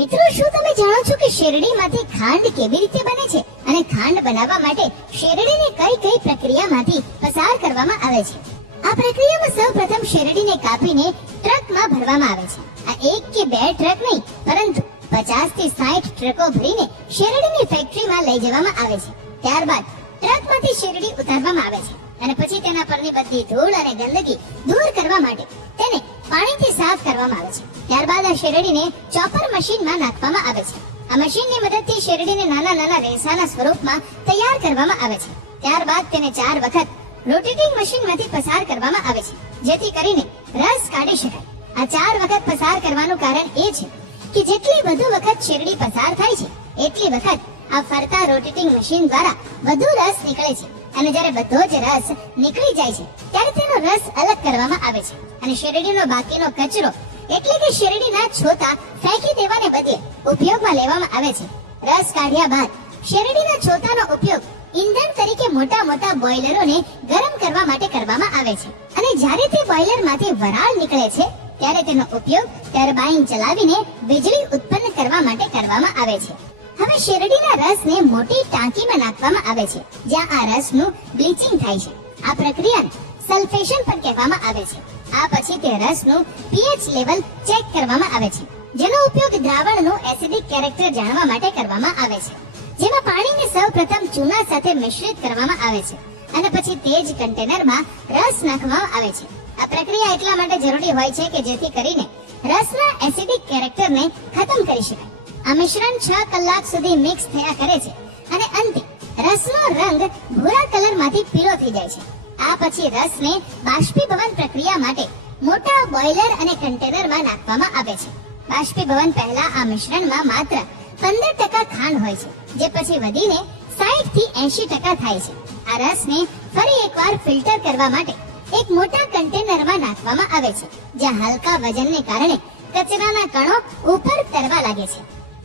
મિત્રો, શું તમે જાણો છો કે શેરડીમાંથી ખાંડ કેવી રીતે બને છે અને ખાંડ બનાવવા માટે શેરડીને કઈ કઈ પ્રક્રિયામાંથી પસાર કરવામાં આવે છે? આ પ્રક્રિયામાં સૌપ્રથમ શેરડીને કાપીને ટ્રકમાં ભરવામાં આવે છે. આ એક કે બે ટ્રક નહીં, પરંતુ 50 થી 60 ટ્રકો ભરીને શેરડીની ફેક્ટરીમાં લઈ જવામાં આવે છે. ત્યારબાદ ટ્રકમાંથી શેરડી ઉતારવામાં આવે છે અને પછી તેના પરની બધી ધૂળ અને ગંદકી દૂર કરવા માટે તેને પાણીથી સાફ કરવામાં આવે છે. ત્યારબાદ આ શેરડીને ચોપર મશીનમાં નાખવામાં આવે છે. આ મશીનની મદદથી શેરડીને નાના નાના રેસાના સ્વરૂપમાં તૈયાર કરવામાં આવે છે. ત્યારબાદ તેને 4 વખત રોટેટિંગ મશીનમાંથી પસાર કરવામાં આવે છે, જેથી કરીને રસ કાઢી શકાય. આ 4 વખત પસાર કરવાનું કારણ એ છે કે જેટલી વધુ વખત શેરડી પસાર થાય છે, એટલી વખત આ ફરતા રોટેટિંગ મશીન દ્વારા વધુ રસ નીકળે છે અને જ્યારે બધો જ રસ નીકળી જાય છે ત્યારે તેનો રસ અલગ કરવામાં આવે છે અને શેરડીનો બાકીનો કચરો એટલે કે શેરડીના છોતા ફેંકી દેવાને બદલે ઉપયોગમાં લેવામાં આવે છે. રસ કાઢ્યા બાદ શેરડીના છોતાનો ઉપયોગ ઈંધણ તરીકે મોટા મોટા બોઇલરોને ગરમ કરવા માટે કરવામાં આવે છે અને જ્યારે તે બોઇલરમાંથી વરાળ નીકળે છે ત્યારે તેનો ઉપયોગ ટર્બાઇન ચલાવીને વીજળી ઉત્પન્ન કરવા માટે કરવામાં આવે છે. હવે શેરડીના રસને મોટી ટાંકીમાં નાખવામાં આવે છે, જ્યાં આ રસનું બ્લીચિંગ થાય છે. આ પ્રક્રિયાને સલ્ફેશન પણ કહેવામાં આવે છે. આ પછી તે રસનું pH લેવલ ચેક કરવામાં આવે છે, જેનો ઉપયોગ દ્રાવણનું એસિડિક કેરેક્ટર જાણવા માટે કરવામાં આવે છે. જેમાં પાણીને સૌપ્રથમ ચૂના સાથે મિશ્રિત કરવામાં આવે છે અને પછી તે જ કન્ટેનરમાં રસ નાખવામાં આવે છે. આ પ્રક્રિયા એટલા માટે જરૂરી હોય છે કે જેથી કરીને રસના એસિડિક કેરેક્ટરને ખતમ કરી શકાય. આ મિશ્રણ 6 કલાક સુધી મિક્સ થયા કરે છે અને અંતે રસનો રંગ ભૂરા કલરમાંથી પીળો થઈ જાય છે. આ પછી રસને બાષ્પીભવન પ્રક્રિયા માટે મોટા બોઇલર અને કન્ટેનરમાં નાખવામાં આવે છે. બાષ્પીભવન પહેલા આ મિશ્રણમાં માત્ર 15% ખાંડ હોય છે, જે પછી વધીને 60 થી 80% થાય છે. આ રસને ફરી એકવાર ફિલ્ટર કરવા માટે એક મોટા કન્ટેનરમાં નાખવામાં આવે છે, જ્યાં હલકા વજનને કારણે કચરાના કણો ઉપર તરવા લાગે છે.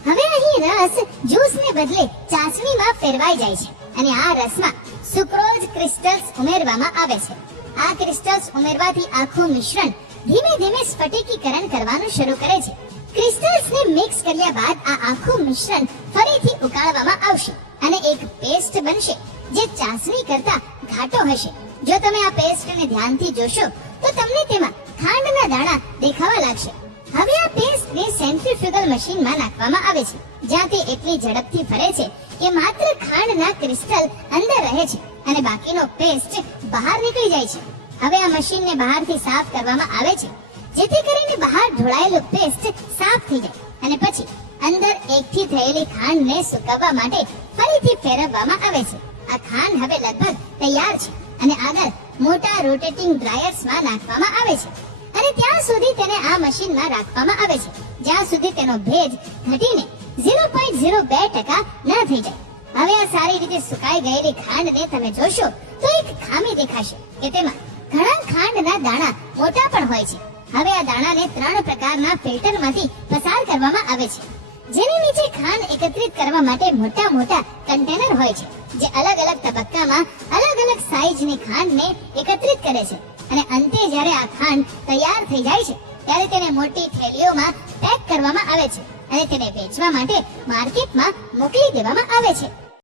હવે અહીં રસ જ્યુસને બદલે ચાસણીમાં ફેરવાઈ જાય છે અને આ રસમાં સુક્રોઝ ક્રિસ્ટલ્સ ઉમેરવામાં આવે છે. આ ક્રિસ્ટલ્સ ઉમેરવાથી આખું મિશ્રણ ધીમે ધીમે સ્ફટિકીકરણ કરવાનું શરૂ કરે છે. ક્રિસ્ટલ્સને મિક્સ કર્યા બાદ આ આખું મિશ્રણ ફરીથી ઉકાળવામાં આવશે અને એક પેસ્ટ બનશે, જે ચાસણી કરતા ઘાટો હશે. જો તમે આ પેસ્ટને ધ્યાનથી જોશો તો તમને તેમાં ખાંડના દાણા દેખાવા લાગશે. હવે આ પેસ્ટને સેન્ટ્રીફ્યુગલ મશીનમાં નાખવામાં આવે છે, જ્યાં તે એટલી ઝડપથી ફરે છે કે માત્ર ખાંડના ક્રિસ્ટલ અંદર રહે છે અને બાકીનો પેસ્ટ બહાર નીકળી જાય છે. હવે આ મશીનને બહારથી સાફ કરવામાં આવે છે, જેથી કરીને બહાર ઢોળાયેલું પેસ્ટ સાફ થઈ જાય અને પછી અંદર એકઠી થયેલી ખાંડને સુકવવા માટે ફરીથી ફેરવવામાં આવે છે. આ ખાંડ હવે લગભગ તૈયાર છે અને આગળ મોટા રોટેટિંગ ડ્રાયર્સમાં નાખવામાં આવે છે અને ત્યાં સુધી તેને આ મશીનમાં રાખવામાં આવે છે જ્યાં સુધી તેનો ભેજ ઘટીને 0.02% ન થઈ જાય. હવે આ સારી રીતે સુકાઈ ગયેલી ખાંડને તમે જોશો તો એક ખામી દેખાશે કે તેમાં ઘણા ખાંડના દાણા મોટા પણ હોય છે. હવે આ દાણાને 3 પ્રકારના ફિલ્ટરમાંથી પસાર કરવામાં આવે છે, જેની નીચે ખાંડ એકત્રિત કરવા માટે મોટા મોટા કન્ટેનર હોય છે, જે અલગ અલગ તબક્કામાં અલગ અલગ સાઈઝની ખાંડને એકત્રિત કરે છે અને અંતે જ્યારે આ ખાંડ તૈયાર થઈ જાય છે ત્યારે તેને મોટી થેલીઓમાં પેક કરવામાં આવે છે અને તેને વેચવા માટે માર્કેટમાં મોકલી દેવામાં આવે છે.